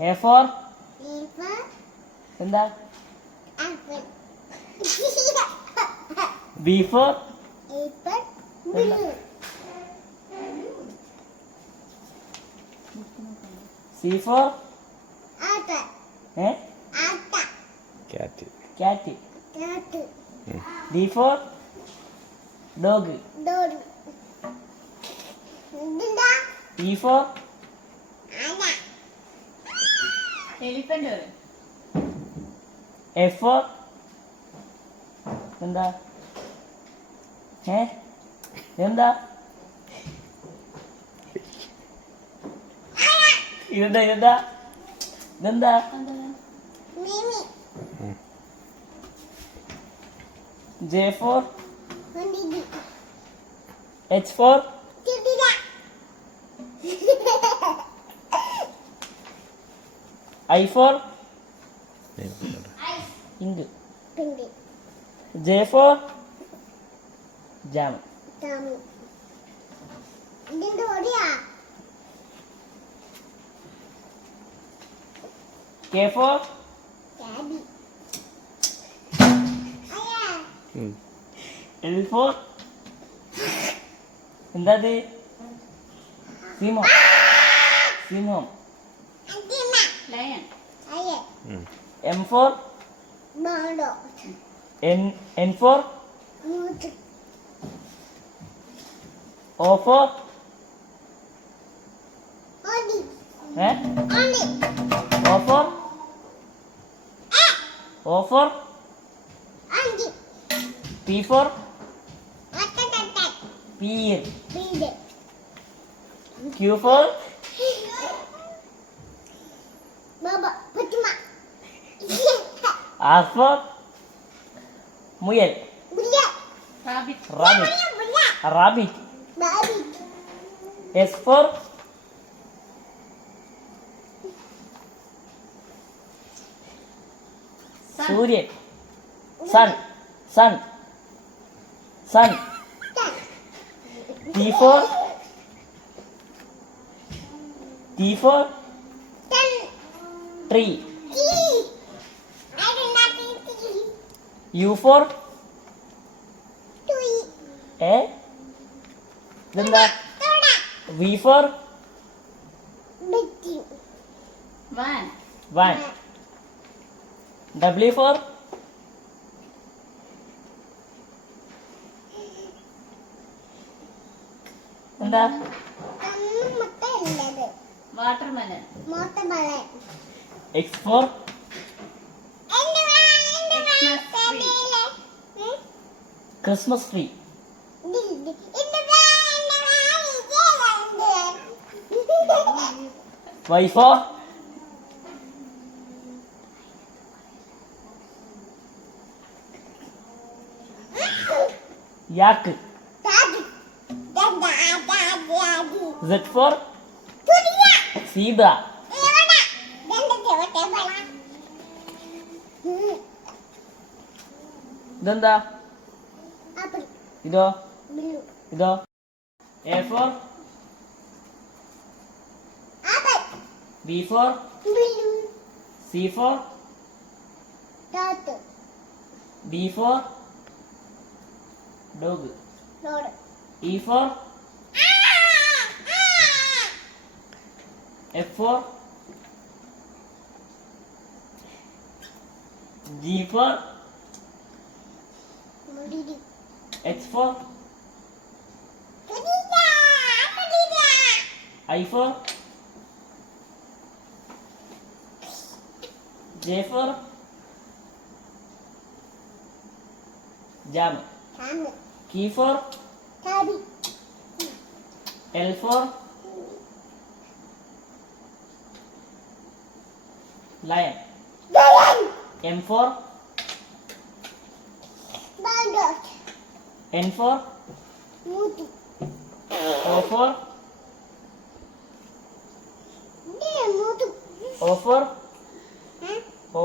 A for എന്താ? B for C for cat. D for dog. E for elephant. F for എന്താ? എന്താ? ഇതെന്താ? J for H for I for ink. J for jam. K for L for എന്താ? സിംഹം. Lion. M for N for O for O for P for pear. Q for R for മുയൽ. rabbit. S for സൂര്യൻ. sun. T for tree. U for ഇതെന്താ? V for van. W for എന്താ? Watermelon. X for Christmas tree. Y for yak. Z for zebra. ഇതെന്താ? ഇതോ? A for B for C for D for dog. E for F for G for H for I for J for jam. K for L for lion. M for N for O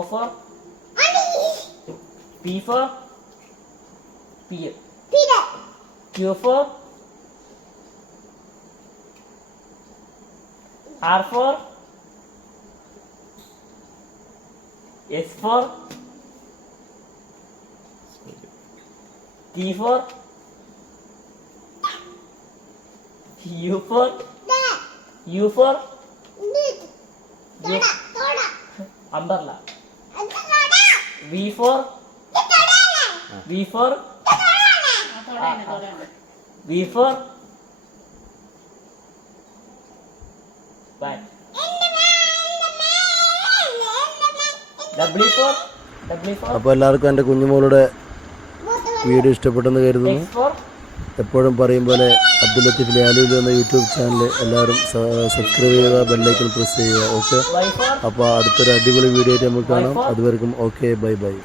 for P for pear. Q for R for S for T for U for U for umbrella. V for V for V for bat. W for അപ്പോൾ എല്ലാവർക്കും എൻ്റെ കുഞ്ഞുമോളുടെ video ഇഷ്ടപ്പെട്ടെന്ന് കരുതുന്നു. X for എപ്പോഴും പറയും പോലെ അബ്ദുൽ ലത്തീഫ് ലാലൂലു എന്ന YouTube channel എല്ലാവരും സബ്സ്ക്രൈബ് ചെയ്യുക, ബെല്ലൈക്കൺ പ്രസ് ചെയ്യുക. ഓക്കെ, Y for അപ്പോൾ അടുത്തൊരു അടിപൊളി വീഡിയോ ആയിട്ട് നമുക്ക് കാണാം. അതുവരെക്കും ഓക്കെ, ബൈ ബൈ.